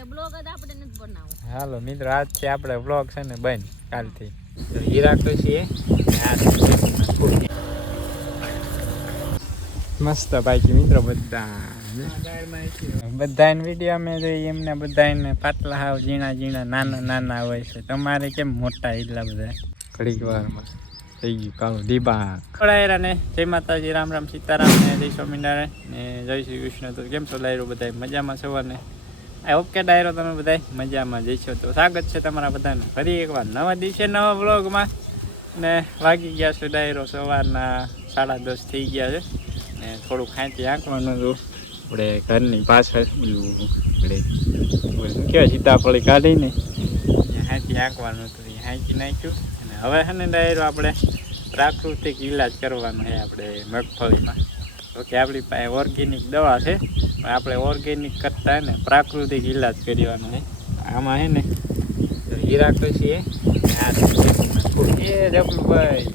એટલે બ્લોગ જ આપણે નથી હાલો મિત્રો આજથી આપણે બ્લોગ છે ને બંધ કાલથી. તો હીરા કશી મસ્ત બાકી મિત્રો બધા બધાને વીડિયો અમે જોઈએ એમને બધાને પાતલા હાવ ઝીણા ઝીણા નાના નાના હોય છે. તમારે કેમ મોટા એટલા બધા? ઘડીક વારમાં થઈ ગયું. કાળું ડીબા ખોડાયરા ને. જય માતાજી રામ રામ સીતારામ ને જય સ્વામિનારાયણ ને જય શ્રી કૃષ્ણ. તો કેમ છો લાયરો બધા મજામાં સવારને ને? આઈ હોપ કે ડાયરો તમે બધા મજામાં જઈશો તો સ્વાગત છે તમારા બધાને. ફરી એકવાર નવા દિવસે નવા બ્લોગમાં ને વાગી ગયા છે ડાયરો સવારના સાડા દસ થઈ ગયા છે. ને થોડું ખાંચી આંકવાનું હતું. આપણે ઘરની પાછળ આપણે શું સીતાફળી કાઢીને હાંચી આંકવાનું હતું એ હાંચી નાખ્યું. અને હવે છે ને ડાયરો આપણે પ્રાકૃતિક ઈલાજ કરવાનો છે આપણે મગફળીમાં. ઓકે આપણી પાસે ઓર્ગેનિક દવા છે આપણે ઓર્ગેનિક કરતા ને પ્રાકૃતિક ઈલાજ કરવાનો છે. આમાં છે ને હીરા કશી એ જબલુભાઈ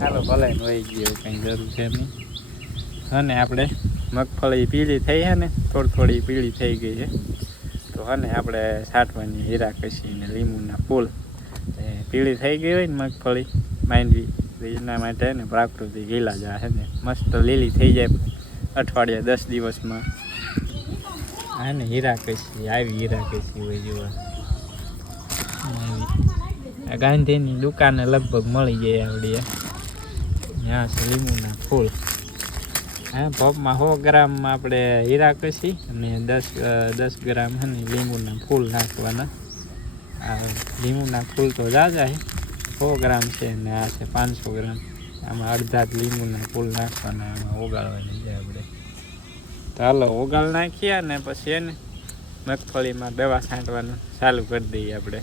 ચાલો ભલે વહી ગયો કંઈ જરૂર છે નહીં. અને આપણે મગફળી પીળી થઈ છે ને, થોડી થોડી પીળી થઈ ગઈ છે. તો અને આપણે છાંટવાની હીરા કશી ને લીંબુના ફૂલ પીળી થઈ ગઈ હોય ને મગફળી, માંડવી. તો એના માટે ને પ્રાકૃતિક આ છે ને, મસ્ત લીલી થઈ જાય અઠવાડિયા દસ દિવસમાં. હા ને હીરા કશી આવી હીરા કશી હોય જોવા. ગાંધીની દુકાને લગભગ મળી જાય આવડી ત્યાં છે લીંબુના ફૂલ. હા, ભોગમાં સો ગ્રામ આપણે હીરા કશી અને દસ દસ ગ્રામ છે ને લીંબુના ફૂલ નાખવાના. આ લીંબુના ફૂલ તો જાજા છે સો ગ્રામ છે ને આ છે પાંચસો ગ્રામ. આમાં અડધા લીંબુના ફૂલ નાખવાના, આમાં ઓગાળવાની છે આપણે. હાલો, ઓગાળ નાખીએ ને પછી એને મગફળીમાં દવા છાંટવાનું ચાલુ કરી દઈએ આપણે.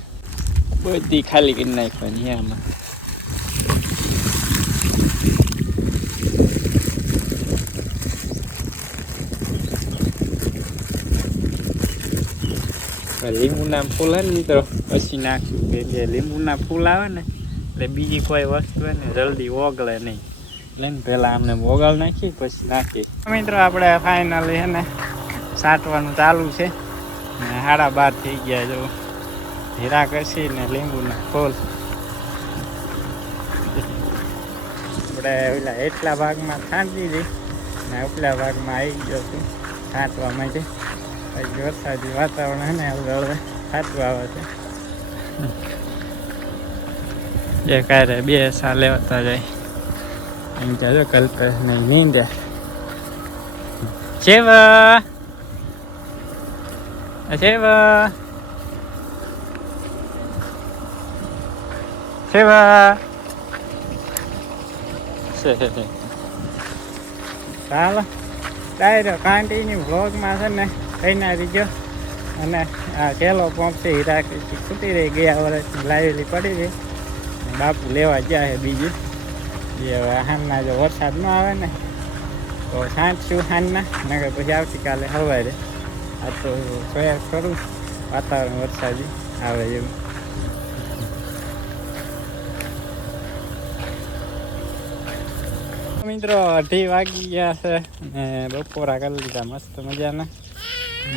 બધી ખાલી કરી નાખવાની આમાં. લીંબુના ફૂલ આવે મિત્રો? પછી નાખશું કે લીંબુના ફૂલ આવે ને એટલે બીજી કોઈ વસ્તુ ને, જલ્દી ઓગળે નહીં. એટલે પહેલાં આમને ઓગળ નાખી, પછી નાખી. મિત્રો, આપણે ફાઇનલી એને ને સાટવાનું ચાલુ છે. ને સાડા બાર થઈ ગયા જો. હીરા કરશી ને લીંબુના ફૂલ. આપણે ઓલા એટલા ભાગમાં છાંટી દીધી ને ઉપલા ભાગમાં આવી ગયો છું છાંટવા માટે. પછી વરસાદી વાતાવરણ ને, હવે છાંટવા આવે છે. એ કારે બે સા લેવાતા જાય એમ ચાલો કલ્પેશ ને નીંદે શેવા શેવા શેવા ચાલો ડાયરો કાંટીની વ્લોગમાં છે ને કઈ ના રીજો અને આ છેલ્લો પંપ છે હીરા કૃષિ ખૂટી રહી ગયા વર્ષની લાવેલી પડી રહી બાપુ લેવા ગયા છે બીજી. એ હવે હાનના જો વરસાદ ન આવે ને, તો સાંજ શું હાનના નગર પછી આવતીકાલે સવારે. આ તો સોયા કરું વાતાવરણ વરસાદી આવે એવું. મિત્રો, અઢી વાગી ગયા છે ને બપોરા કરી લીધા મસ્ત મજાના.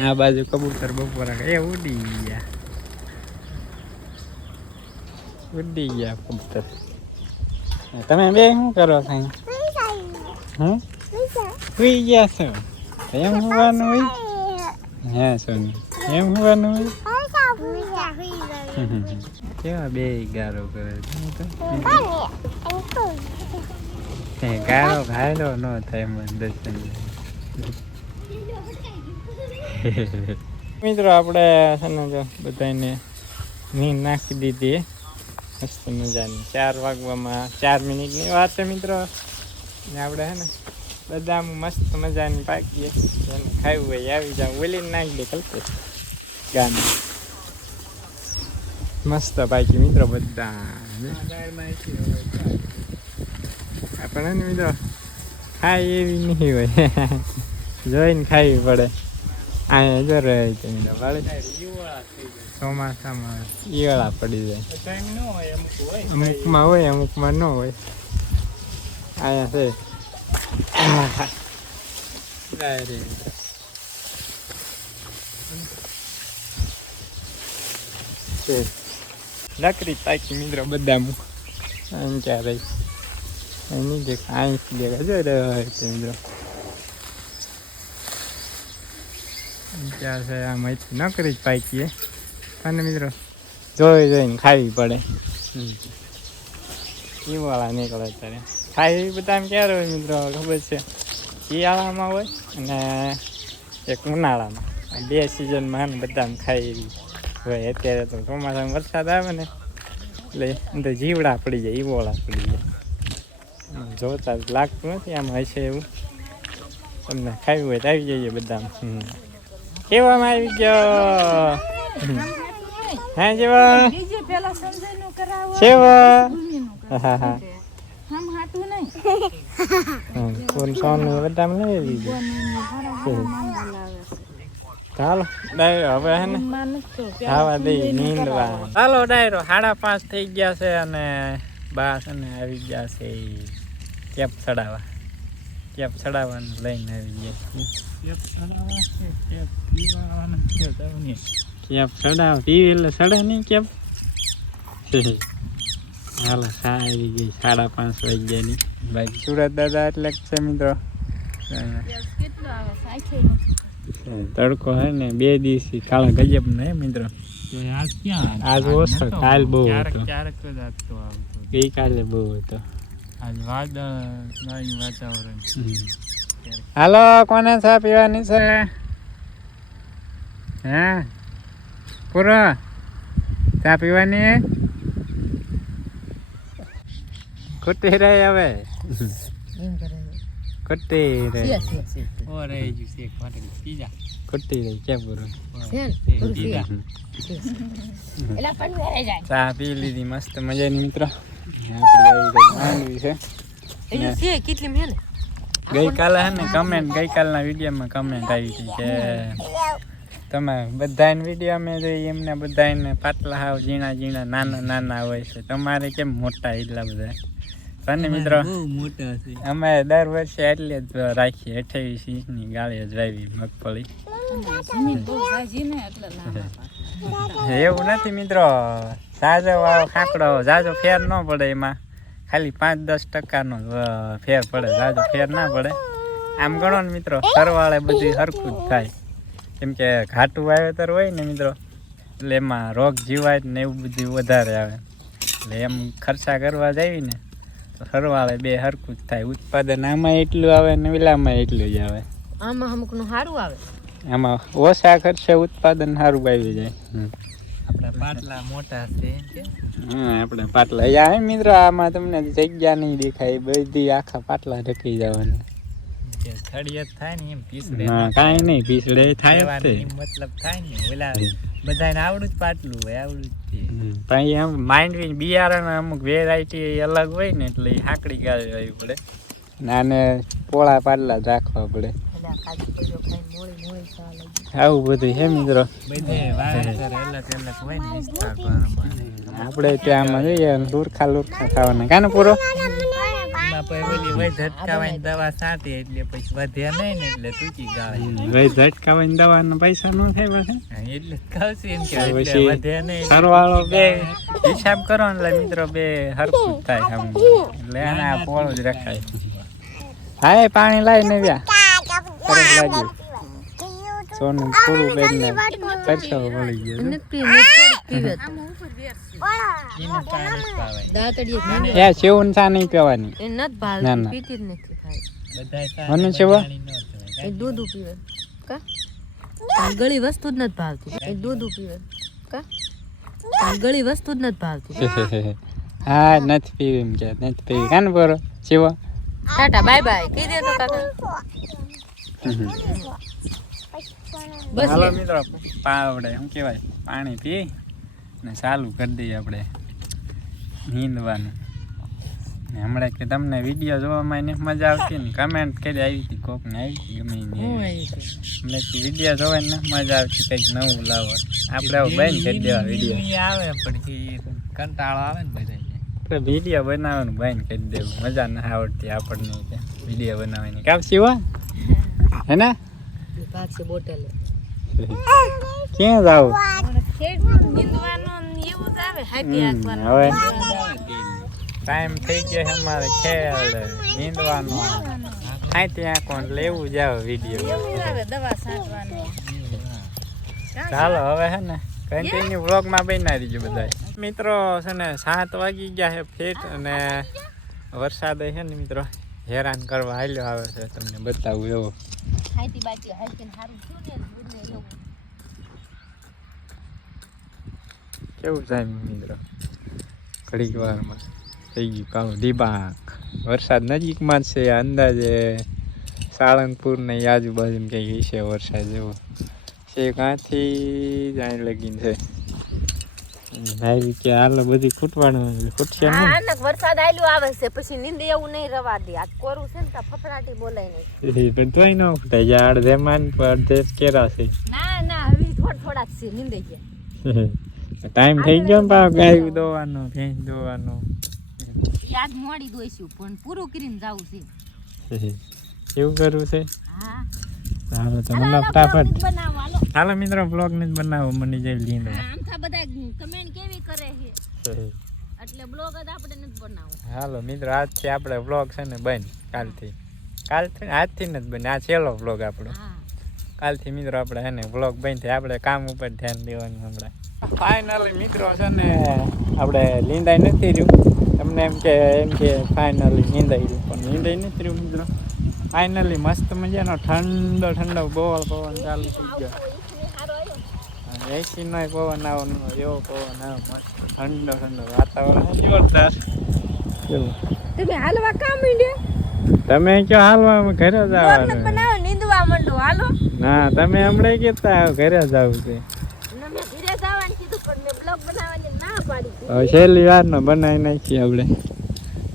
આ બાજુ કબૂતર બપોરા એ ઉડી ગયા. ઉડી ગયા કબૂતર તમે બે શું કરો કઈ હમ સુઈ ગયા છો એમ હોવાનું હોય હે સોની એમ હોવાનું હોય કેવા બે ગારો કરે છે? હે ગારો ઘાયલો ન થાય મને દર્શન મિત્રો આપણે છે ને જો બધાને નીંદ નાખી દીધી મસ્ત મજાની. ચાર વાગવામાં ચાર મિનિટની વાત છે મિત્રો. ને આપણે હે ને બદામ મસ્ત મજાની પાકીએ. જેને ખાવું હોય આવી જાવ ઓલીને નાખી દે કલ્પે ગાને મસ્ત પાકી મિત્રો બધા આપણે ને મિત્રો ખાય એવી નહીં હોય. જોઈને ખાવી પડે. અહીંયા જો રહે છે મિત્રો વાળે ચોમાસામાં ઈયળા પડી જાય અમુકમાં હોય અમુકમાં ન હોય અહીંયા છે નકરી તાકી મિત્રો બધા મુ એમ ક્યારે એની જે કાંઈ દેખા જો રહ્યો છે મિત્રો ત્યાં છે આ માહિતી નકરી જ પાકીએ અને મિત્રો જોઈ જોઈને ખાવી પડે. એ વાળા નીકળે અત્યારે. ખાઈ બધા ક્યારે હોય મિત્રો ખબર છે? શિયાળામાં હોય અને એક ઉનાળામાં. બે સિઝનમાં બધા ખાઈ એવી હોય. અત્યારે તો ચોમાસામાં વરસાદ આવે ને એટલે અંદર જીવડા પડી જાય ઈવોળા પડી જાય. જોતા જ લાગતું નથી આમ હશે એવું. તમને ખાવી હોય તો આવી જઈએ બધા કેવામાં આવી ગયો? હા જેવા? સેવા હા હા કોણ સોનું બધા લઈ લીધું. ચાલો ડાયરો હવે હે ને? આવા દે નીંદવા. ચાલો ડાયરો સાડા પાંચ થઈ ગયા છે અને બા અને આવી ગયા છે ચેપ કેપ ચડાવવા. કેપ ચડાવવાનું લઈને આવી ગયા કેપ ચડાવવા છે કેપ પીવાનું છે તમને કેપ ચડાવ પીવી એટલે ચડે નહીં કેપ? હાલ સારી આવી ગઈ સાડા પાંચ વાગ્યાની. બાકી સુરત દાદા એટલે છે મિત્રો. તડકો હે ને બે દિવસથી કાળા ગજબ ને મિત્રો. આજ ક્યાં? આજ ઓછો કાલ બહુ ક્યારેક હતો. ગઈકાલે બહુ હતો. હાલો કોને ચા પીવાની છે હે પૂરો ચા પીવાની ખોટી રહે હવે ખોટી રહે ઓ રહી ગયું છે એક માટે પીજા ખોટી રહી ક્યાં પૂરો પીઝા ચા પી લીધી મસ્ત મજાની મિત્રો આપણી આવી ગઈ માંડવી છે ગઈકાલે હે ને કમેન્ટ ગઈકાલના વિડીયોમાં કમેન્ટ આવી હતી કે તમે બધાને વીડિયો અમે જોઈ એમને બધાને પાટલા હાવ ઝીણા ઝીણા નાના નાના હોય છે. તમારે કેમ મોટા એટલા બધા? અને મિત્રો? બહુ મોટા છે અમે દર વર્ષે એટલે જ રાખીએ અઠ્યાવીસ ઇંચની ગાળી જ વાવી મગફળી. એવું નથી મિત્રો. સાજો ખાકડો જાજો ફેર ન પડે એમાં. ખાલી પાંચ દસ ટકાનો ફેર પડે. જાજો ફેર ના પડે. આમ ગણો ને મિત્રો, સરવાળે બધી સરખું જ થાય. કેમ કે ઘાટું વાવેતર હોય ને મિત્રો, એટલે એમાં રોગ જીવાય ને એવું બધું વધારે આવે. એટલે એમ ખર્ચા કરવા જાય ને, તો સરવાળે બે સરખું જ થાય. ઉત્પાદન આમાં એટલું આવે ને ઓલામાં એટલું જ આવે. આમાં અમુક સારું આવે. આમાં ઓછા ખર્ચે ઉત્પાદન સારું આવી જાય. આપણા પાટલા મોટા છે હા આપણે પાટલા. યા મિત્રો આમાં તમને જગ્યા નહીં દેખાય બધી આખા પાટલા ઢકી જવાના. થળિયત થાય ને એમ પીસડે. કાંઈ નહીં પીસડે થાય એમ મતલબ થાય ને ઓલા બધાને આવડું જ પાટલું હોય આવડું જ છે. એમ માંડવી બિયારણ અમુક વેરાયટી અલગ હોય ને એટલે હાંકડી ગાળી આવી પડે. અને આને પોળા પાટલા જ રાખવા પડે. આવું બધું છે મિત્રો. આપણે ત્યાં આમાં જોઈએ લુરખા લુરખા ખાવાના. કાને પૂરો? હિસાબ કરો ને એટલે મિત્રો બે હરખું થાય એટલે પોળું જ રખાય. હા પાણી લાવી ને વ્યા. સરસ લાગ્યું સોનું પૂરું કરીને પરસો વળી ગયો નથી પી પીવે એને પાણી જ પાવાય દાંતડીએ પીવે એ સેવું ચા નહીં પીવાની ના, ના. પીતી જ નથી ખાય બધાય મને સારા છે વા? પાણી ન જોવાય. એ દૂધ પીવે. ગળી વસ્તુ જ નથી ભાવતી. એ દૂધ પીવે. કા? આ ગળી વસ્તુ જ નથી ભાવતી. હા નથી પીવી એમ કે નથી પીવી. કાન બરો સેવા. Tata bye bye. કહી દે તો કાકા. બસ હાલો મિત્રો પાવડે શું કહેવાય? પાણી પી ને ચાલુ કરી દઈએ આપણે નીંદવાનું. ને હમણાં કે તમને વીડિયો જોવામાં એને મજા આવતી ને કમેન્ટ કરી આવી હતી કોકને આવી હતી ગમે હમણાં આવી. આવી. અમને વીડિયો જોવાની ને મજા આવતી કંઈક નવું લાવો. આપણે આવું બંધ કરી દેવા વીડિયો. આવે પણ કંટાળો આવે ને બધા વીડિયો બનાવવાનું બંધ કરી દેવું. મજા ના આવડતી આપણને કે વીડિયો બનાવવાની. કામ શિવા? હે ને? પાછી બોટલ. ક્યાં જાવ? હવે? ટાઈમ થઈ ગયો છે અમારે ખેલ નીંદવાનો. હા ત્યાં કોણ લેવું જાવ વીડિયો ચાલો હવે હે ને કન્ટિન્યુ વ્લોગમાં બની રહીજો બધા મિત્રો છે ને સાત વાગી ગયા છે ફેટ અને વરસાદ છે ને મિત્રો હેરાન કરવા હાલ્યો આવે છે તમને બતાવું એવો. હાઈતી બાટી હાઈતી હારું થયું ને દૂધ ને એવું કેવું થાય મિત્રો? ઘડીક વારમાં થઈ ગયું કાળું ડીબાંક વરસાદ નજીકમાં જ છે, અંદાજે સાળંગપુર ને ઈ આજુબાજુ કંઈક હશે વરસાદ જેવો. છે, કાંથી જ અહીં લગીન છે. આવી કે હાલ બધી ખૂટવાનું ખૂટશે હા અનક વરસાદ આયલું આવે છે પછી નીંદ એવું નહીં રવા દે. આ કોરું છે ને તા ફફડાટી બોલાય નહીં. પણ તોય ન ફૂટાય જા અડધે માન પર અડધે કેરા છે. ના ના હવે થોડ થોડા છે નીંદ ગયા. ટાઈમ થઈ ગયો ને પાછો ગાય દોવાનો ભેંસ દોવાનો. યાદ મોડી દોઈશું પણ પૂરું કરીને જાવું છે. એવું કરવું છે? હા. હાલો તો મને ફટાફટ. બનાવો હાલો. મિત્રો બ્લોગ ને બનાવો મને જઈ લીંદો આમથા બધા કમેન્ટ કેવી કરે છે એટલે બ્લોગ જ આપણે નથી બનાવવો. હાલો મિત્રો આજથી આપણે બ્લોગ છે ને બંધ કાલથી. કાલથી આજથી જ બને આ છેલ્લો બ્લોગ આપણો. કાલથી મિત્રો આપણે હે ને બ્લોગ બંધ થાય આપણે કામ ઉપર ધ્યાન દેવાનું હમણાં. ફાઇનલી મિત્રો છે ને આપણે લીંદાઈ નથી રહ્યું. તમને એમ કે એમ કે ફાઇનલી નીંદાઈ રહ્યું પણ નીંદાઈ નથી રહ્યું મિત્રો. ફાઇનલી મસ્ત મજાનો ઠંડો ઠંડો બોલ પવન ચાલુ થઈ ગયો. એસી નો પવન આવવાનો એવો પવન આવે મસ્ત. ઠંડો ઠંડો વાતાવરણ જોરદાર. તમે હાલવા કામ માંડ્યા? તમે કયો હાલવા? ઘરે જવાનું બનાવો નીંદવા માંડો. હાલો. ના તમે હમણાં કહેતા આવો ઘરે જાવ છે. અને મેં ઘરે જવાનું કીધું પણ મેં બ્લોગ બનાવવાની ના પાડી. દીધી. હવે છેલ્લી વાર નો બનાવી નાખીએ આપણે.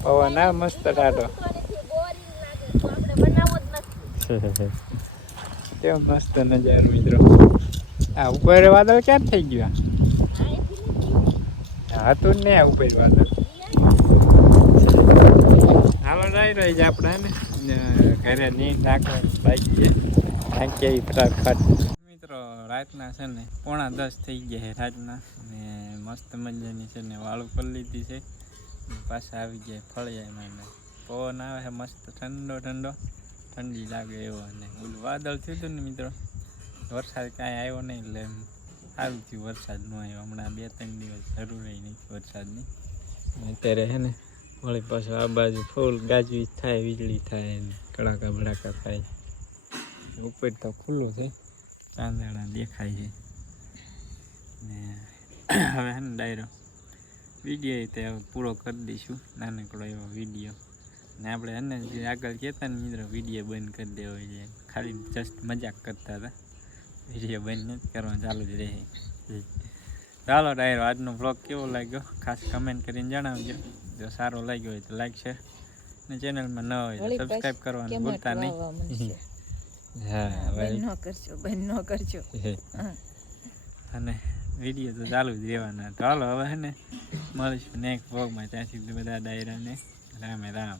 પવન આ મસ્ત ટાટો તો બોરિંગ લાગે તો આપણે બનાવવો જ નથી કેવો મસ્ત નજારો મિત્રો. આ ઉપર વાદળ ક્યાં થઈ ગયું? હતું નહીં આ ઉપર વાદળ હાલો. રહી રહી આપણે ને? ઘરે નીંદ નાખે બાકી ઈ ફટાફટ મિત્રો, રાતના છે ને, પોણા દસ થઈ ગયા છે રાતના. ને મસ્ત મજાની છે ને વાળું કરી લીધી છે. પાછા આવી ગયા ફળિયામાં ને. પવન આવે છે મસ્ત, ઠંડો ઠંડો. ઠંડી લાગે એવો અને ઓલું વાદળ થયું હતું ને મિત્રો, વરસાદ કાંઈ આવ્યો નહીં એટલે સારું થયું વરસાદ ન આવ્યો. હમણાં બે ત્રણ દિવસ જરૂર નહીં વરસાદની. અત્યારે હે ને વળી પાછું આ બાજુ ફૂલ ગાજવીજ થાય વીજળી થાય કડાકા ભડાકા થાય. ઉપર તો ખુલ્લું છે. ચાંદડા દેખાય છે. ને હવે હે ને ડાયરો. વીડિયો તે પૂરો કરી દઈશું. નાનકડો એવો વીડિયો. ને આપણે અને જે આગળ કહેતા ને મિત્રો વીડિયો બંધ કરી દેવો છે. ખાલી જસ્ટ મજાક કરતા હતા. વીડિયો બંધ નથી કરવાનું ચાલુ જ રહે. ચાલો ડાયરો આજનો બ્લોગ કેવો લાગ્યો? ખાસ કમેન્ટ કરીને જણાવજો. જો સારો લાગ્યો હોય તો લાઈક શેર અને ચેનલમાં ન હોય તો સબસ્ક્રાઈબ કરવાનું ભૂલતા નહીં. હા બંધ ન કરજો બંધ ન કરજો. અને વીડિયો તો ચાલુ જ રહેવાના. તો હાલો હવે ને મળીશું નેક્સ્ટ બ્લોગમાં ત્યાં સુધી બધા ડાયરાને રામે રામ.